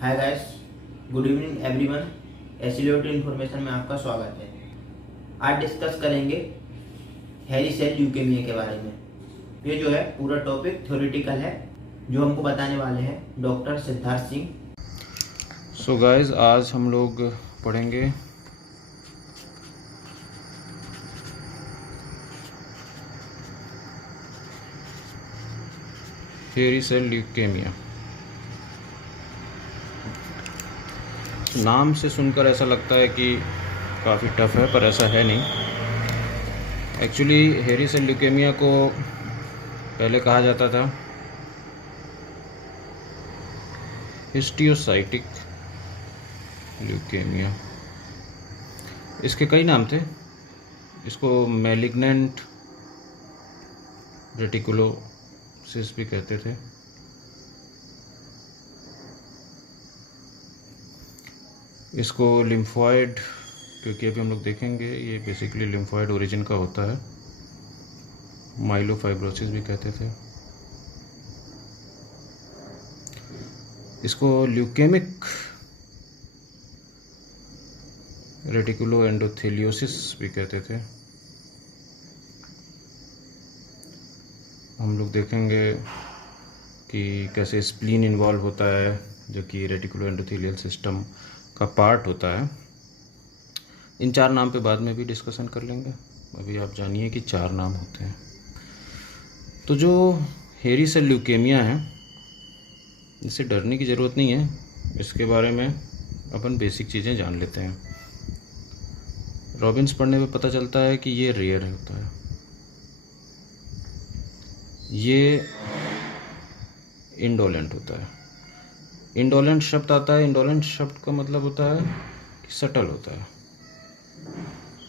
हाय guys, good evening everyone. एसिलोट information में आपका स्वागत है। आज डिस्कस करेंगे हैरी सेल ल्यूकेमिया के बारे में। ये जो है पूरा टॉपिक थ्योरेटिकल है, जो हमको बताने वाले हैं doctor Siddharth Singh. So guys, आज हम लोग पढ़ेंगे हेरी सेल ल्यूकेमिया। नाम से सुनकर ऐसा लगता है कि काफ़ी टफ है, पर ऐसा है नहीं। एक्चुअली हेरी सेल ल्यूकेमिया को पहले कहा जाता था हिस्टियोसाइटिक ल्यूकेमिया। इसके कई नाम थे। इसको मैलिग्नेंट रेटिकुलोसिस भी कहते थे। इसको लिम्फॉइड, क्योंकि अभी हम लोग देखेंगे ये बेसिकली लिम्फॉइड ओरिजिन का होता है। माइलोफाइब्रोसिस भी कहते थे इसको। ल्यूकेमिक रेटिकुलो एंडोथेलियोसिस भी कहते थे। हम लोग देखेंगे कि कैसे स्प्लीन इन्वॉल्व होता है, जो कि रेटिकुलो एंडोथेलियल सिस्टम का पार्ट होता है। इन 4 नाम पे बाद में भी डिस्कशन कर लेंगे। अभी आप जानिए कि 4 नाम होते हैं। तो जो हेरी सेल ल्यूकेमिया है, इससे डरने की ज़रूरत नहीं है। इसके बारे में अपन बेसिक चीज़ें जान लेते हैं। रॉबिन्स पढ़ने पे पता चलता है कि ये रेयर होता है। ये इंडोलेंट होता है। इंडोलेंट शब्द आता है। इंडोलेंट शब्द का मतलब होता है कि सटल होता है।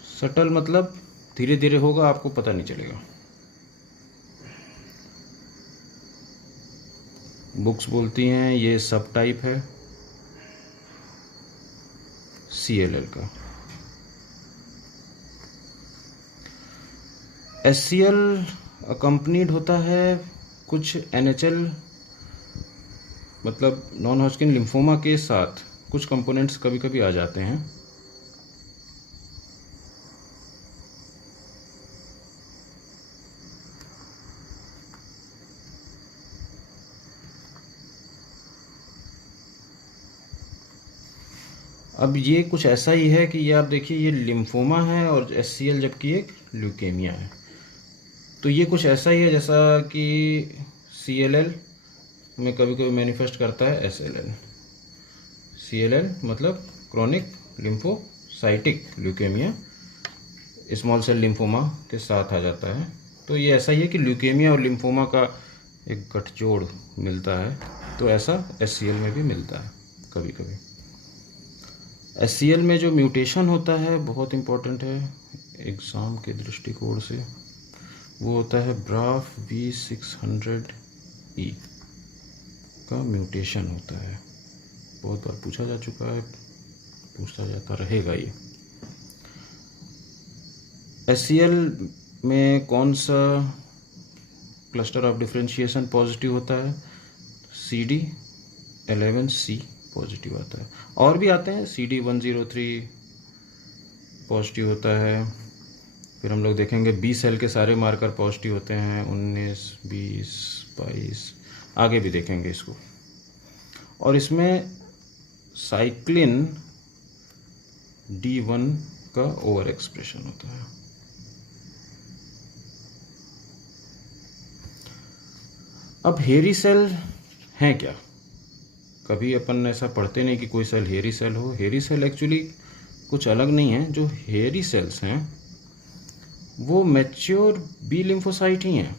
सटल मतलब धीरे धीरे होगा, आपको पता नहीं चलेगा। बुक्स बोलती हैं ये सब टाइप है CLL का। SCL अकम्पनीड होता है कुछ NHL, मतलब नॉन हॉजकिन लिम्फोमा के साथ कुछ कंपोनेंट्स कभी कभी आ जाते हैं। अब ये कुछ ऐसा ही है कि ये आप देखिए, ये लिम्फोमा है और SCL जबकि एक ल्यूकेमिया है। तो ये कुछ ऐसा ही है जैसा कि CLL में कभी कभी मैनिफेस्ट करता है SLL। CLL मतलब chronic lymphocytic leukaemia, small cell lymphoma के साथ आ जाता है। तो ये ऐसा ही है कि ल्यूकेमिया और लिम्फोमा का एक गठजोड़ मिलता है। तो ऐसा SCL में भी मिलता है कभी कभी। SCL में जो म्यूटेशन होता है बहुत इम्पोर्टेंट है एग्ज़ाम के दृष्टिकोण से। वो होता है BRAF V600E का म्यूटेशन होता है। बहुत बार पूछा जा चुका है, पूछा जाता रहेगा। ये SCL में कौन सा क्लस्टर ऑफ डिफरेंशिएशन पॉजिटिव होता है? CD11C पॉजिटिव आता है। और भी आते हैं, CD103 पॉजिटिव होता है। फिर हम लोग देखेंगे B सेल के सारे मार्कर पॉजिटिव होते हैं, 19, 20, 22, आगे भी देखेंगे इसको। और इसमें साइक्लिन D1 का ओवर एक्सप्रेशन होता है। अब हेरी सेल हैं क्या? कभी अपन ऐसा पढ़ते नहीं कि कोई सेल हेरी सेल हो। हेरी सेल एक्चुअली कुछ अलग नहीं है। जो हेरी सेल्स हैं वो मैच्योर बी लिम्फोसाइट ही हैं।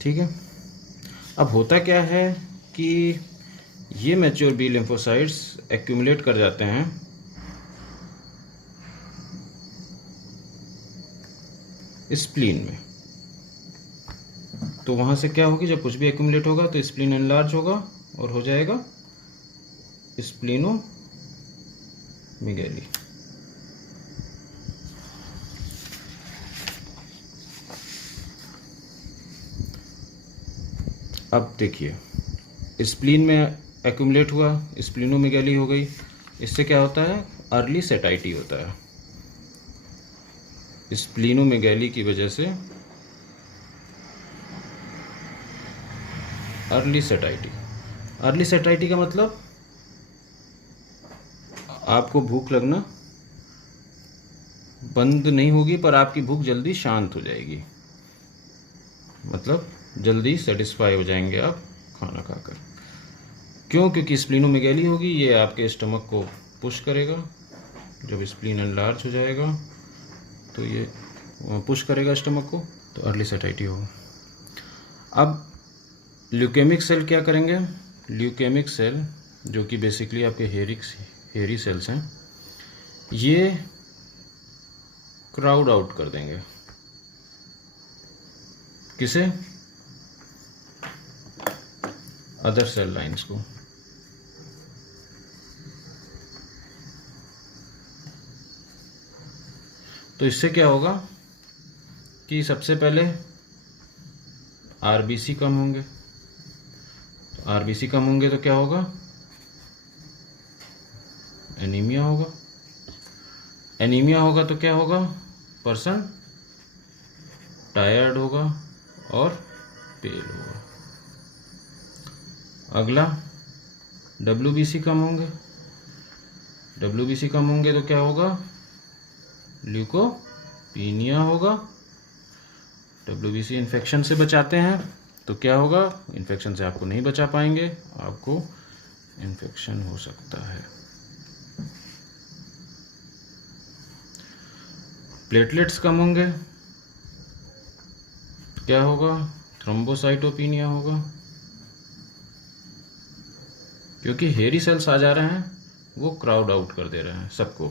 ठीक है। अब होता क्या है कि ये मैच्योर बी लिम्फोसाइट्स एक्यूमुलेट कर जाते हैं स्प्लीन में। तो वहाँ से क्या होगी, जब कुछ भी एक्यूमुलेट होगा तो स्प्लीन एनलार्ज होगा और हो जाएगा स्प्लीनोमेगाली। अब देखिए स्प्लीन में एक्यूमुलेट हुआ, स्प्लीनोमेगैली हो गई, इससे क्या होता है, अर्ली सेटाइटी होता है। स्प्लीनोमेगैली की वजह से अर्ली सेटाइटी। अर्ली सेटाइटी का मतलब आपको भूख लगना बंद नहीं होगी, पर आपकी भूख जल्दी शांत हो जाएगी, मतलब जल्दी सेटिस्फाई हो जाएंगे आप खाना खाकर। क्यों? क्योंकि स्प्लीनोमेगैली होगी, ये आपके स्टमक को पुश करेगा। जब स्प्लीन एनलार्ज हो जाएगा तो ये पुश करेगा स्टमक को, तो अर्ली सेटाइटी होगा। अब ल्यूकेमिक सेल क्या करेंगे? ल्यूकेमिक सेल जो कि बेसिकली आपके हेरी सेल्स हैं, ये क्राउड आउट कर देंगे। किसे? अदर सेल लाइंस को। तो इससे क्या होगा कि सबसे पहले आरबीसी कम होंगे। आरबीसी कम होंगे तो क्या होगा? एनीमिया होगा। एनीमिया होगा तो क्या होगा? पर्सन टायर्ड होगा और पेल होगा। अगला डब्ल्यूबीसी कम होंगे। डब्ल्यूबीसी कम होंगे तो क्या होगा? ल्यूकोपीनिया होगा। डब्ल्यूबीसी इन्फेक्शन से बचाते हैं, तो क्या होगा? इन्फेक्शन से आपको नहीं बचा पाएंगे, आपको इन्फेक्शन हो सकता है। प्लेटलेट्स कम होंगे, क्या होगा? थ्रोम्बोसाइटोपिनिया होगा, क्योंकि हेरी सेल्स आ जा रहे हैं, वो क्राउड आउट कर दे रहे हैं सबको,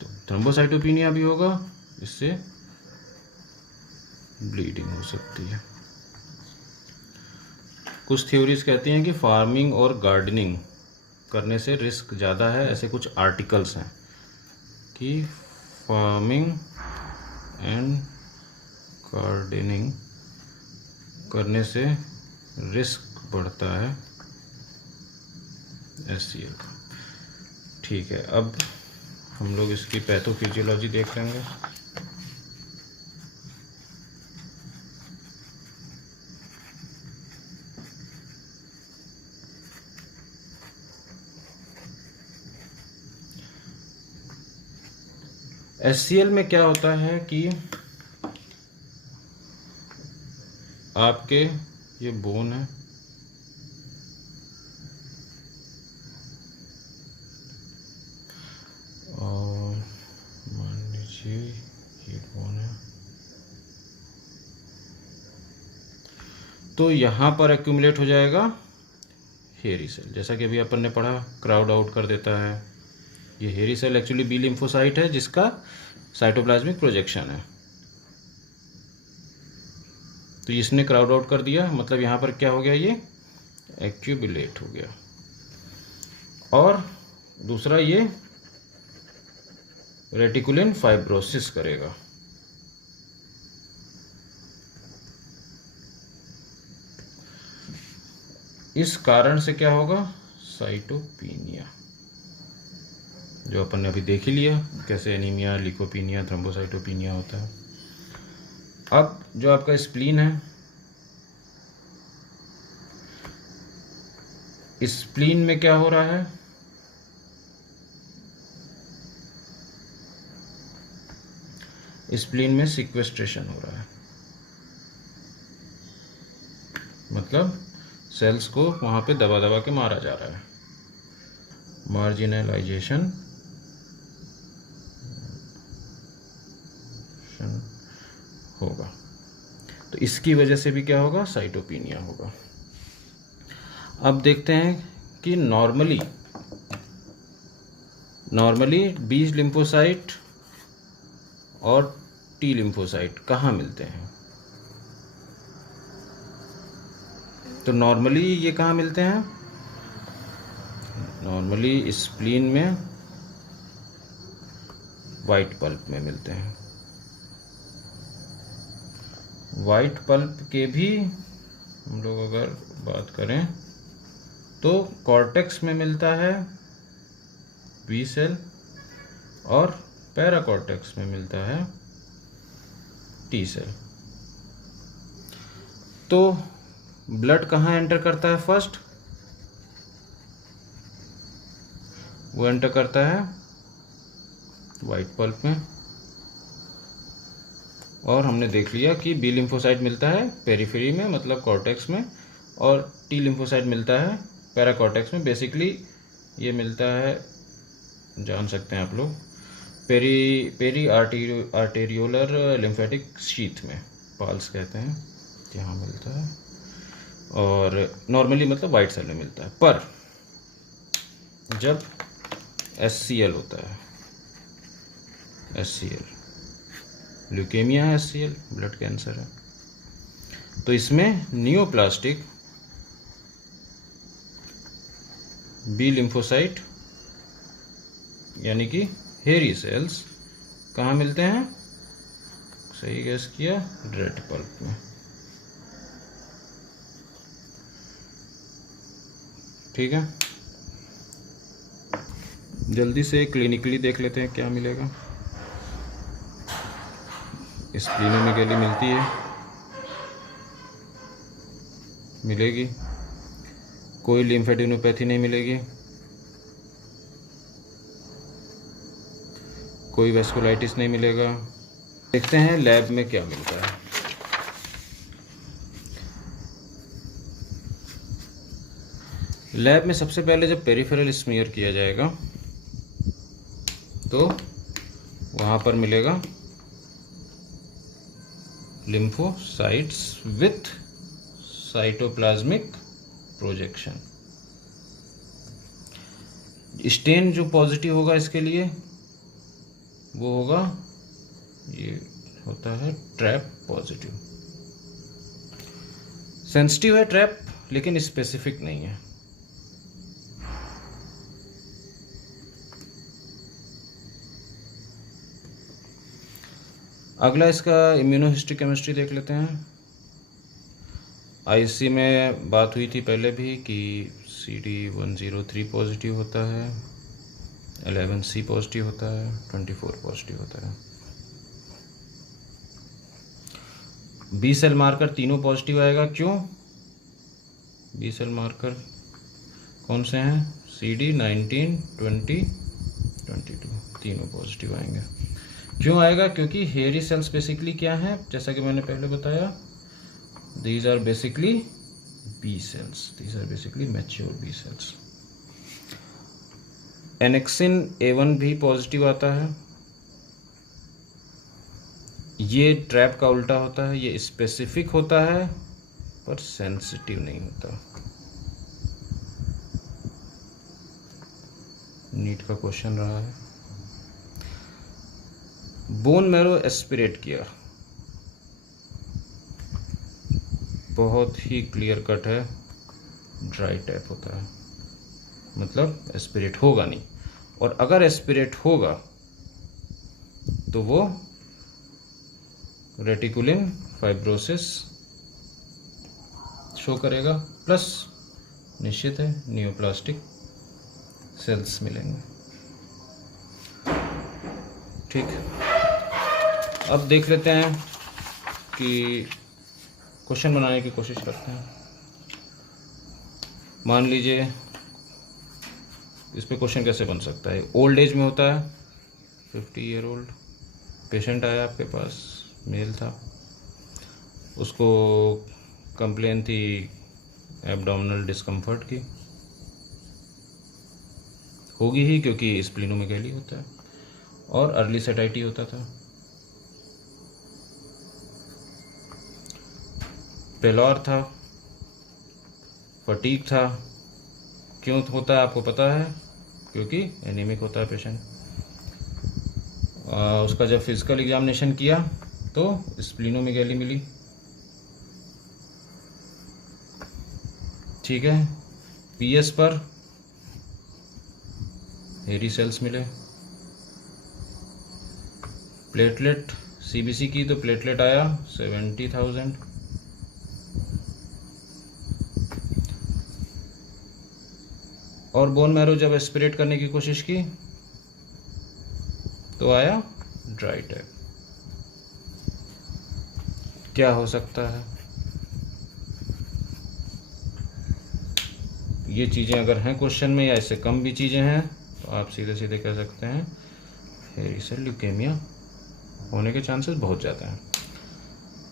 तो थ्रोम्बोसाइटोपिनिया भी होगा, इससे ब्लीडिंग हो सकती है। कुछ थ्योरीज कहती हैं कि फार्मिंग और गार्डनिंग करने से रिस्क ज़्यादा है। ऐसे कुछ आर्टिकल्स हैं कि फार्मिंग एंड गार्डनिंग करने से रिस्क बढ़ता है एससीएल का। ठीक है, अब हम लोग इसकी पैथोफिजियोलॉजी देख लेंगे। एससीएल में क्या होता है कि आपके ये बोन है, और मान लीजिए ये बोन है, तो यहाँ पर एक्यूमुलेट हो जाएगा हेरी सेल। जैसा कि अभी अपन ने पढ़ा, क्राउड आउट कर देता है। ये हेरी सेल एक्चुअली बी लिम्फोसाइट है, जिसका साइटोप्लाज्मिक प्रोजेक्शन है। तो इसने क्राउड आउट कर दिया, मतलब यहाँ पर क्या हो गया? ये एक्यूमुलेट हो गया। और दूसरा, ये रेटिकुलिन फाइब्रोसिस करेगा। इस कारण से क्या होगा? साइटोपिनिया, जो अपन ने अभी देख ही लिया कैसे एनीमिया, ल्यूकोपीनिया, थ्रोम्बोसाइटोपिनिया होता है। अब जो आपका स्प्लीन है, स्प्लीन में क्या हो रहा है? स्प्लीन में सिक्वेस्ट्रेशन हो रहा है, मतलब सेल्स को वहां पे दबा दबा के मारा जा रहा है। मार्जिनलाइजेशन होगा, तो इसकी वजह से भी क्या होगा? साइटोपिनिया होगा। अब देखते हैं कि नॉर्मली बी लिम्फोसाइट और टी लिम्फोसाइट कहाँ मिलते हैं? तो नॉर्मली ये कहाँ मिलते हैं? नॉर्मली स्प्लीन में वाइट पल्प में मिलते हैं। वाइट पल्प के भी हम लोग अगर बात करें तो कॉर्टेक्स में मिलता है बी सेल और पैराकॉर्टेक्स में मिलता है टी सेल। तो ब्लड कहाँ एंटर करता है फर्स्ट? वो एंटर करता है वाइट पल्प में, और हमने देख लिया कि बी लिम्फोसाइट मिलता है पेरिफेरी में मतलब कॉर्टेक्स में, और टी लिम्फोसाइट मिलता है पैराकॉर्टेक्स में। बेसिकली ये मिलता है, जान सकते हैं आप लोग, पेरी आर्टेरियोलर लिम्फेटिक शीथ में, पाल्स कहते हैं, यहाँ मिलता है। और नॉर्मली मतलब वाइट सेल में मिलता है। पर जब SCL होता है, SCL ल्यूकेमिया है, SCL ब्लड कैंसर है, तो इसमें नियोप्लास्टिक बी लिम्फोसाइट यानी कि हेरी सेल्स कहाँ मिलते हैं? सही गैस किया, रेड पल्प में। ठीक है, जल्दी से क्लिनिकली देख लेते हैं क्या मिलेगा। स्प्लीनोमेगाली मिलती है, मिलेगी, कोई लिम्फेडिनोपैथी नहीं मिलेगी, कोई वेस्कुलाइटिस नहीं मिलेगा। देखते हैं लैब में क्या मिलता है। लैब में सबसे पहले जब पेरिफेरल स्मीयर किया जाएगा तो वहाँ पर मिलेगा lymphocytes with cytoplasmic projection. Stain जो पॉजिटिव होगा इसके लिए वो होगा, ये होता है ट्रैप पॉजिटिव। सेंसिटिव है ट्रैप लेकिन स्पेसिफिक नहीं है। अगला इसका इम्यूनोहिस्टोकेमिस्ट्री देख लेते हैं। आईसी में बात हुई थी पहले भी कि CD103 पॉजिटिव होता है, 11C पॉजिटिव होता है, 24 पॉजिटिव होता है। बी सेल मार्कर तीनों पॉजिटिव आएगा। क्यों? बी सेल मार्कर कौन से हैं? CD19, 20, 22 तीनों पॉजिटिव आएंगे। क्यों आएगा? क्योंकि हेयरी सेल्स बेसिकली क्या हैं, जैसा कि मैंने पहले बताया, these are basically B cells, these are basically mature B cells। एनेक्सिन A1 भी पॉजिटिव आता है। ये ट्रैप का उल्टा होता है, ये स्पेसिफिक होता है पर सेंसिटिव नहीं होता। नीट का क्वेश्चन रहा है। बोन मैरो एस्पिरेट किया, बहुत ही क्लियर कट है, ड्राई टाइप होता है, मतलब एस्पिरेट होगा नहीं। और अगर एस्पिरेट होगा तो वो रेटिकुलिन फाइब्रोसिस शो करेगा, प्लस निश्चित है नियोप्लास्टिक सेल्स मिलेंगे। ठीक, अब देख लेते हैं कि क्वेश्चन बनाने की कोशिश करते हैं। मान लीजिए इस पे क्वेश्चन कैसे बन सकता है। ओल्ड एज में होता है, 50 ईयर ओल्ड पेशेंट आया आपके पास, मेल था, उसको कंप्लेन थी एब्डोमिनल डिस्कम्फर्ट की, होगी ही क्योंकि स्प्लीनोमेगाली होता है, और अर्ली सेटाइटी होता था। पेलॉर था, फटीग था। क्यों होता है आपको पता है? क्योंकि एनीमिक होता है पेशेंट। उसका जब फिजिकल एग्जामिनेशन किया तो स्प्लीनोमेगाली मिली। ठीक है, पीएस पर हेरी सेल्स मिले। प्लेटलेट सीबीसी की तो प्लेटलेट आया 70,000। और बोन मैरो जब एस्पिरेट करने की कोशिश की तो आया ड्राई टैप। क्या हो सकता है? ये चीज़ें अगर हैं क्वेश्चन में या इससे कम भी चीज़ें हैं तो आप सीधे सीधे कह सकते हैं हेरी सेल ल्यूकेमिया होने के चांसेस बहुत ज़्यादा हैं।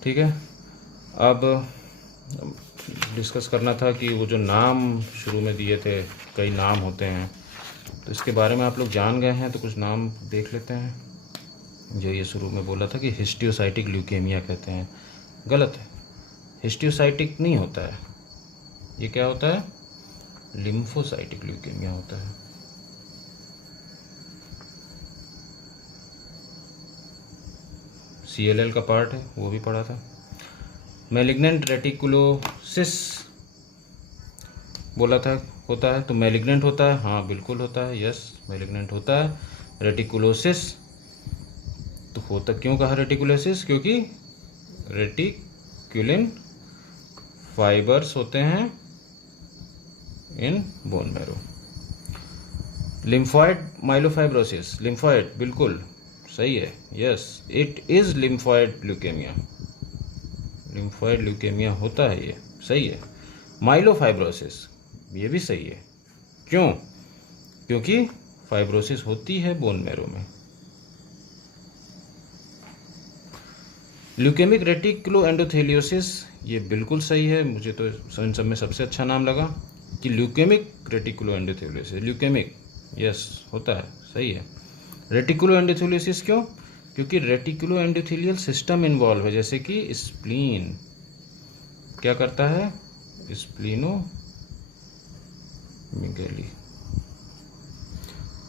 ठीक है, अब डिस्कस करना था कि वो जो नाम शुरू में दिए थे, कई नाम होते हैं, तो इसके बारे में आप लोग जान गए हैं, तो कुछ नाम देख लेते हैं। जो ये शुरू में बोला था कि हिस्टियोसाइटिक ल्यूकेमिया कहते हैं, गलत है। हिस्टियोसाइटिक नहीं होता है, ये क्या होता है? लिम्फोसाइटिक ल्यूकेमिया होता है। CLL का पार्ट है, वो भी पढ़ा था। मैलिग्नेंट रेटिकुलोसिस बोला था होता है, तो मैलिग्नेंट होता है, हाँ बिल्कुल होता है, यस मैलिग्नेंट होता है। रेटिकुलोसिस तो होता, क्यों कहा रेटिकुलोसिस? क्योंकि रेटिकुलिन फाइबर्स होते हैं in bone marrow. Lymphoid माइलोफाइब्रोसिस, lymphoid बिल्कुल सही है, yes it is lymphoid leukaemia, lymphoid leukaemia होता है, ये सही है। माइलोफाइब्रोसिस ये भी सही है, क्यों? क्योंकि फाइब्रोसिस होती है बोन मैरो में। ल्यूकेमिक रेटिकुलो एंडोथेलियोसिस ये बिल्कुल सही है, मुझे तो इन सब में सबसे अच्छा नाम लगा कि ल्यूकेमिक रेटिकुलो एंडोथेलियोसिस, ल्यूकेमिक यस होता है, सही है। रेटिकुलो एंडोथेलियोसिस क्यों? क्योंकि रेटिकुलो एंडोथेलियल सिस्टम इन्वॉल्व है, जैसे कि स्प्लीन क्या करता है? स्प्लीनोमेगैली।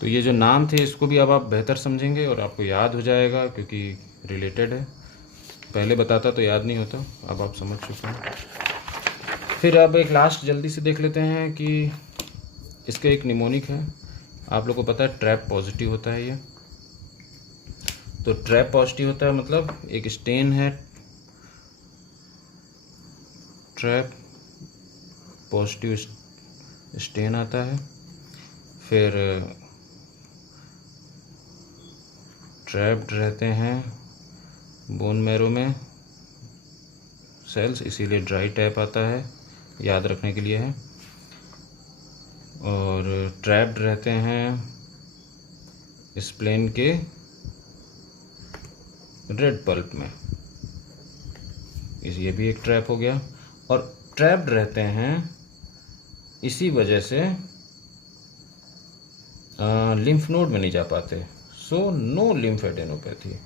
तो ये जो नाम थे इसको भी अब आप बेहतर समझेंगे और आपको याद हो जाएगा, क्योंकि रिलेटेड है। पहले बताता तो याद नहीं होता, अब आप समझ चुके हैं। फिर अब एक लास्ट जल्दी से देख लेते हैं कि इसका एक निमोनिक है, आप लोग को पता है ट्रैप पॉजिटिव होता है ये। तो ट्रैप पॉजिटिव होता है मतलब एक स्टेन है, ट्रैप पॉजिटिव स्टेन आता है, फिर ट्रैप्ड रहते हैं बोन मैरो में सेल्स, इसीलिए ड्राई टैप आता है, याद रखने के लिए है। और ट्रैप्ड रहते हैं स्प्लेन के रेड पल्प में, ये भी एक ट्रैप हो गया। और ट्रैप्ड रहते हैं इसी वजह से लिम्फ नोड में नहीं जा पाते, सो नो लिम्फेडेनोपैथी,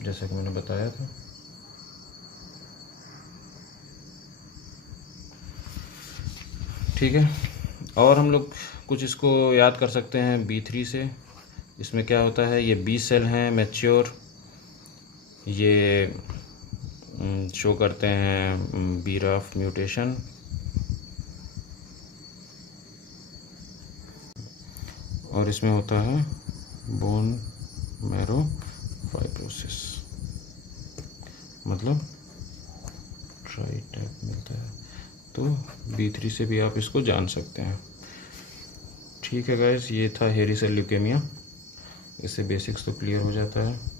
जैसा कि मैंने बताया था। ठीक है, और हम लोग कुछ इसको याद कर सकते हैं B3 से। इसमें क्या होता है? ये B सेल हैं मैच्योर, ये शो करते हैं BRAF म्यूटेशन, और इसमें होता है बोन मैरो फाइब्रोसिस, मतलब ड्राई टैप मिलता है। तो B3 से भी आप इसको जान सकते हैं। ठीक है गाइस, ये था हेरी सेल ल्यूकेमिया, इससे बेसिक्स तो क्लियर हो जाता है।